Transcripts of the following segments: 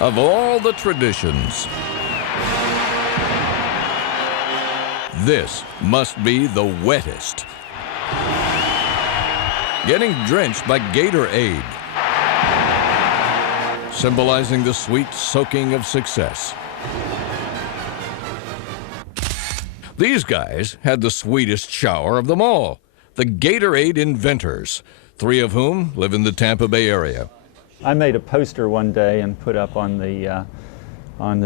Of all the traditions, this must be the wettest. Getting drenched by Gatorade, symbolizing the sweet soaking of success. These guys had the sweetest shower of them all, the Gatorade inventors, 3 of whom live in the Tampa Bay area. I made a poster one day and put up on the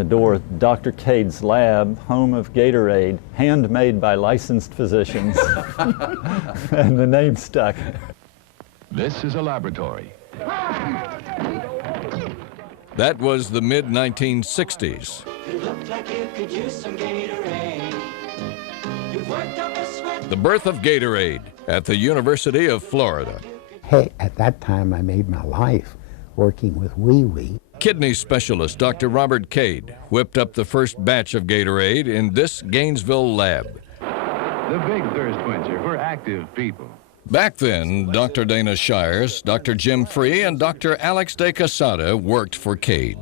door, Dr. Cade's lab, home of Gatorade, handmade by licensed physicians. And the name stuck. This is a laboratory. That was the mid-1960s. The birth of Gatorade at the University of Florida. Hey, at that time I made my life working with wee-wee. Kidney specialist Dr. Robert Cade whipped up the first batch of Gatorade in this Gainesville lab. The big thirst quencher for active people. Back then, Dr. Dana Shires, Dr. Jim Free, and Dr. Alex de Quesada worked for Cade.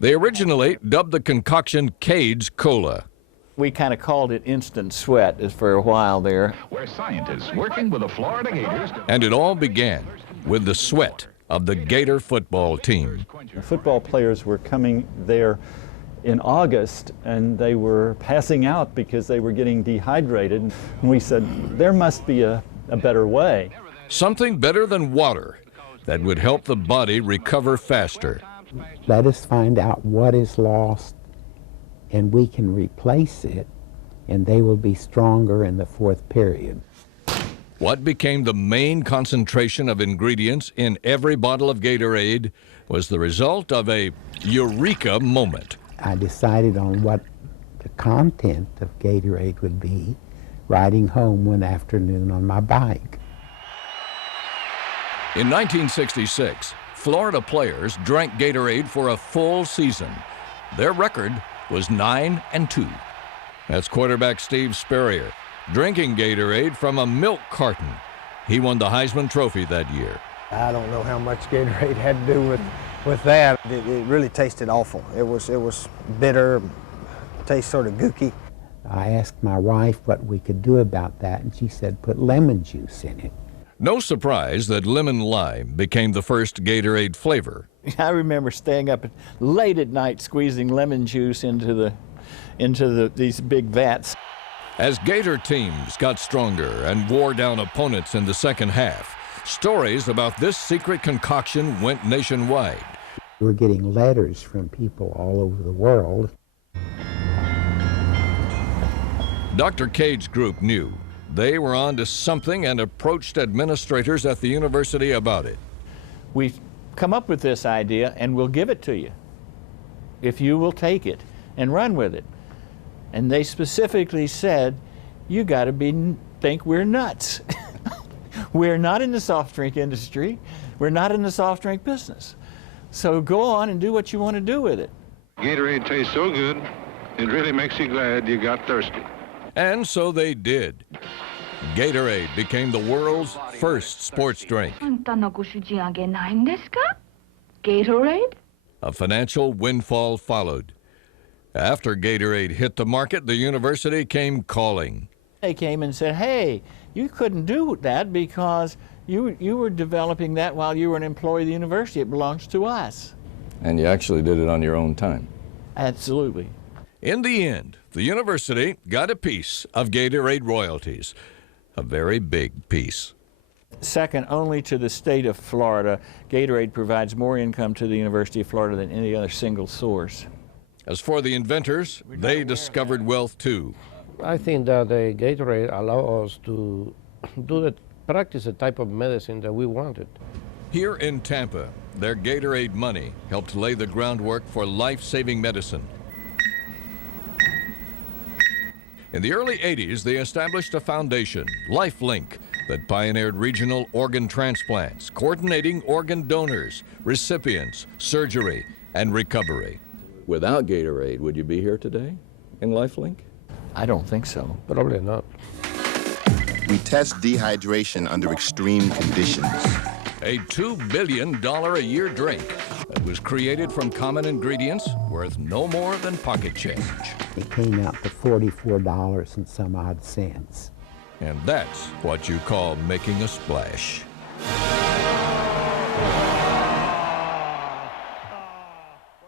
They originally dubbed the concoction Cade's Cola. We kind of called it instant sweat for a while there. Where scientists working with the Florida Gators. And it all began with the sweat of the Gator football team. The football players were coming there in August and they were passing out because they were getting dehydrated. And we said, there must be a better way. Something better than water that would help the body recover faster. Let us find out what is lost and we can replace it, and they will be stronger in the 4th period. What became the main concentration of ingredients in every bottle of Gatorade was the result of a eureka moment. I decided on what the content of Gatorade would be riding home one afternoon on my bike. In 1966, Florida players drank Gatorade for a full season. Their record was 9-2. That's quarterback Steve Spurrier, drinking Gatorade from a milk carton. He won the Heisman Trophy that year. I don't know how much Gatorade had to do with that. It really tasted awful. It was bitter, tastes sort of gooky. I asked my wife what we could do about that, and she said put lemon juice in it. No surprise that lemon lime became the first Gatorade flavor. I remember staying up late at night squeezing lemon juice into these big vats. As Gator teams got stronger and wore down opponents in the second half, stories about this secret concoction went nationwide. We're getting letters from people all over the world. Dr. Cade's group knew they were on to something and approached administrators at the university about it. We've come up with this idea and we'll give it to you if you will take it and run with it. And they specifically said, you got to think we're nuts. We're not in the soft drink industry. We're not in the soft drink business. So go on and do what you want to do with it. Gatorade tastes so good, it really makes you glad you got thirsty. And so they did. Gatorade became the world's first sports drink. Gatorade? A financial windfall followed. After Gatorade hit the market, the university came calling. They came and said, hey, you couldn't do that because you were developing that while you were an employee of the university. It belongs to us. And you actually did it on your own time. Absolutely. In the end, the university got a piece of Gatorade royalties, a very big piece. Second only to the state of Florida, Gatorade provides more income to the University of Florida than any other single source. As for the inventors, they discovered wealth too. I think that the Gatorade allows us to practice the type of medicine that we wanted. Here in Tampa, their Gatorade money helped lay the groundwork for life-saving medicine. In the early 80s, they established a foundation, LifeLink, that pioneered regional organ transplants, coordinating organ donors, recipients, surgery, and recovery. Without Gatorade, would you be here today in LifeLink? I don't think so. Probably not. We test dehydration under extreme conditions. A $2 billion a year drink that was created from common ingredients worth no more than pocket change. It came out to $44 and some odd cents. And that's what you call making a splash.